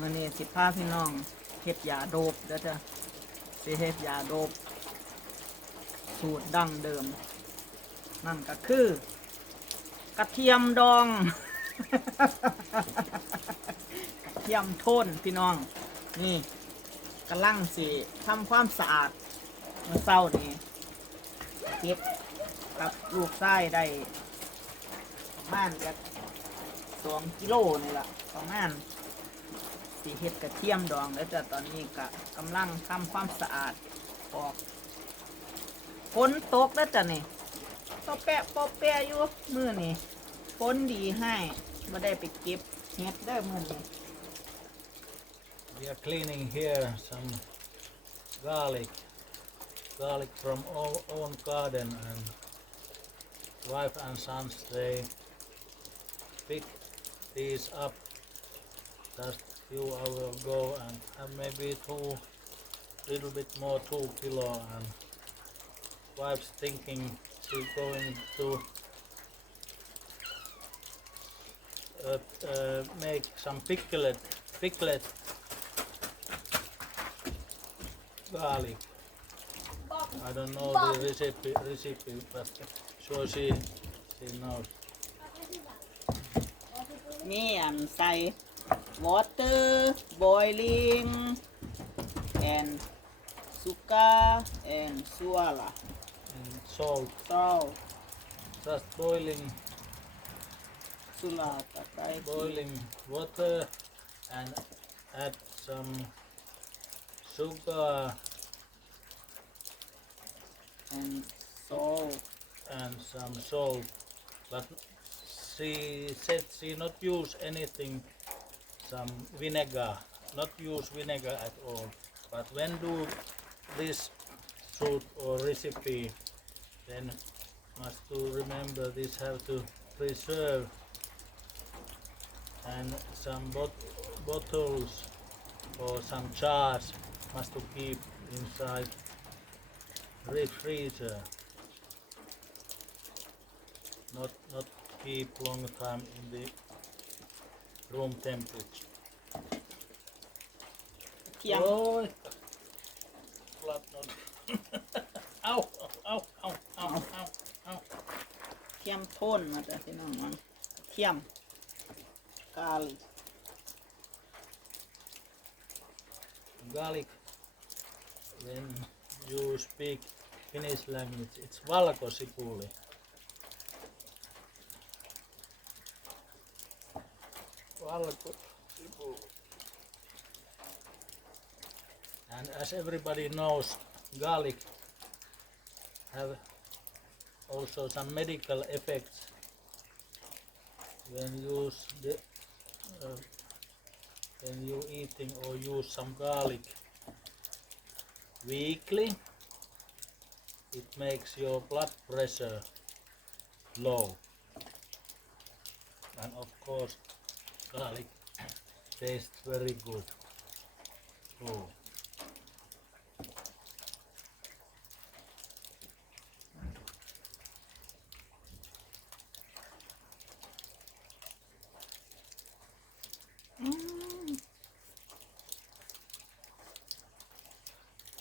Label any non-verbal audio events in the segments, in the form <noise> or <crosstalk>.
มื่อนี้สิพาพี่น้องเฮ็ดยาโดบเด้อจ้ะสิเฮ็ดยาโดบ สูตรดั้งเดิม นั่นก็คือ กระเทียมดอง กระเทียมโทนพี่น้อง นี่กำลังสิทำความสะอาดเมื่อเช้านี้เก็บกับลูกไส้ได้ประมาณจะสองกิโลนี่ละประมาณ สีเห็ดกระเทียมดองแล้วจะตอนนี้ก็กำลังทำความสะอาดออกฝนตกแล้วจ้ะนี่ปอแปะปอแปะอยู่มือนี่ฝนดีให้ไม่ได้ไปเก็บเห็ดได้มือนี่ We are cleaning here some garlic, garlic from our own garden, and wife and sons they pick these up just few hours ago and have maybe two, little bit more two kilo, and wife's thinking to going to uh, uh, make some picklet, picklet garlic. I don't know the recipe, recipe, but sure she she knows. มีอันใส่ water boiling and suka and suala. And salt. Salt. Just boiling. Sula pakai boiling water and add some sugar. And salt. And some salt. But she said she not use anything some vinegar, not use vinegar at all. But when do this soup or recipe, then must to remember this have to preserve and some bot- bottles or some jars must to keep inside refrigerator not not keep long time in the room temperature. เทียม Oh, flat not. <laughs> ow, ow, ow, ow, ow, ow. เทียมโทนมาจากพี่น้องมันเทียมกาลิ Garlic. When you speak Finnish language, it's valkosipuli. And as everybody knows, garlic have also some medical effects when use the uh, when you eating or use some garlic weekly it makes your blood pressure low. And of course garlic tastes very good oh. อืม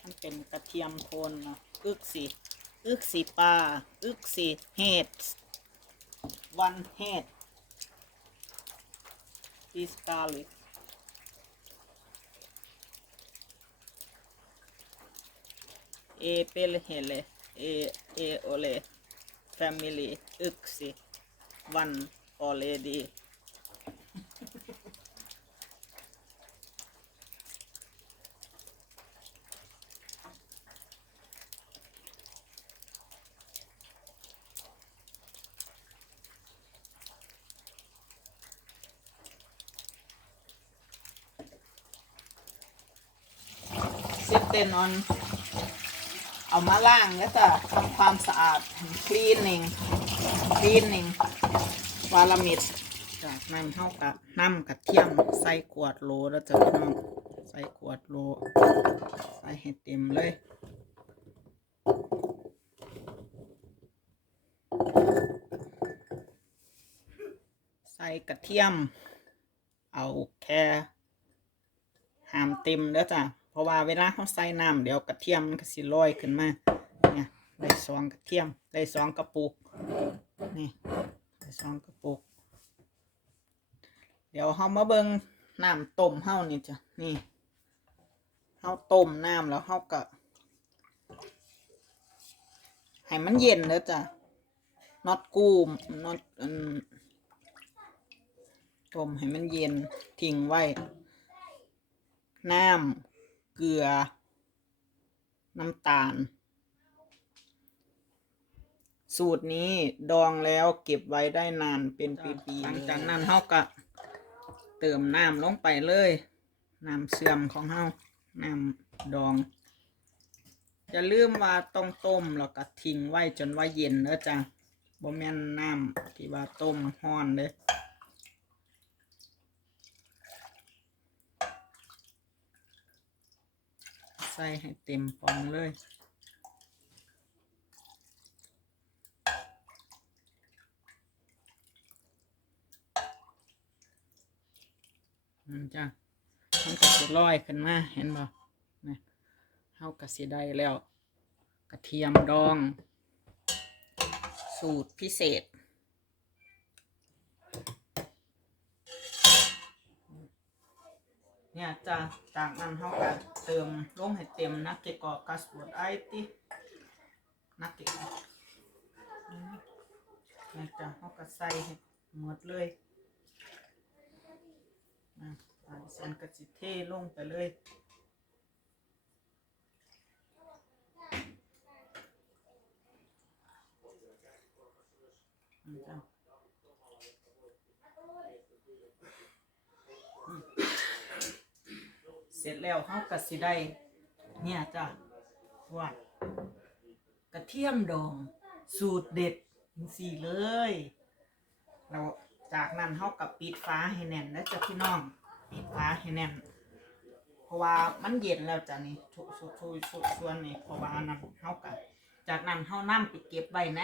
มันเป็นกระเทียมโทนนะอึกสีอึกสีปลา อึกสีเห็ดวันเห็ด this E Ei pelhele, ei, ei ole family yksi, vaan oledi. One already sit then on เอามาล้างแล้วจะทำความสะอาด cleaning cleaning วาลามิดจากนั้นเท่ากับน้ำกระเทียมใส่ขวดโลแล้วจะพี่น้องใส่ขวดโล ใส่ให้เต็มเลยใส่กระเทียม เอาแค่หามเต็มเด้อจ้ะ เพราะว่าเวลาเขาใส่น้ำเดี๋ยวกระเทียมมันก็สิลอยขึ้นมาเนี่ยได้สองกระเทียมได้สองกระปุกนี่ได้สองกระปุก เดี๋ยวเฮามาเบิ่งน้ำต้มเฮานี่จ้ะนี่เฮาต้มน้ำแล้วเฮาก็ให้มันเย็นเด้อจ้ะน็อตกูมน็อตต้มให้มันเย็นทิ้งไว้ น้ำ เกลือ น้ำตาล สูตรนี้ดองแล้วเก็บไว้ได้นานเป็นปีๆหลังจากนั้นเฮาก็เติมน้ำลงไปเลยน้ำเสื่อมของเฮาน้ำดองอย่าลืมว่าต้องต้มแล้วก็ทิ้งไว้จนว่าเย็นเด้อจ้ะบ่แม่นน้ำที่ว่าต้มร้อนเด้อ ใส่ให้เต็มฟองเลยอืมจ้ะมันก็สิลอยขึ้นมา เห็นบ่นะเฮาก็สิได้แล้ว กระเทียมดอง สูตรพิเศษ เนี่ยจะจากนั้นเฮาก็เติมลงให้เต็มนักเกกอกัสบดไอตินักเกกออืมเนี่ยจ้ะเฮาก็ใส่ให้หมดเลยนะอ่าเส้นก็สิเทลงไปเลยอืมจ้ะ เส ร็จแล้วเขาก็สิได้เนี่ยจ้ะว่ากระเทียมดอง สูตรเด็ดสีเลย เราจากนั้นเขากับปิดฟ้าให้แน่นแล้วจ้ะพี่น้องปิดฟ้าให้แน่น เพราะว่ามันเย็นแล้วจ้ะนี่ทุทุทุทุส่วนนี่เพราะว่านั้นเขากับจากนั้นเขานำไปเก็บไว้ใน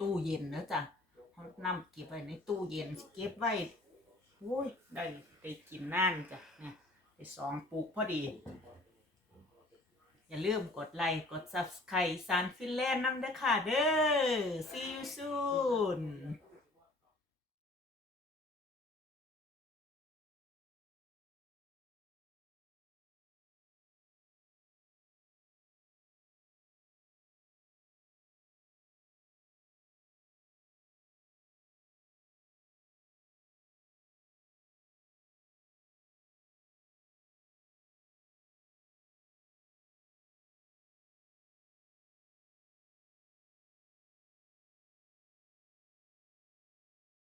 ตู้เย็นนะจ้ะเขานำเก็บไว้ในตู้เย็นเก็บไว้โอ้ยได้ได้กินนานจ้ะเนี่ย ไปสองปลูกพอดี อย่าลืมกดไลค์ กด subscribe สารฟินแลนด์นำเด้อค่ะเด้อ see you soon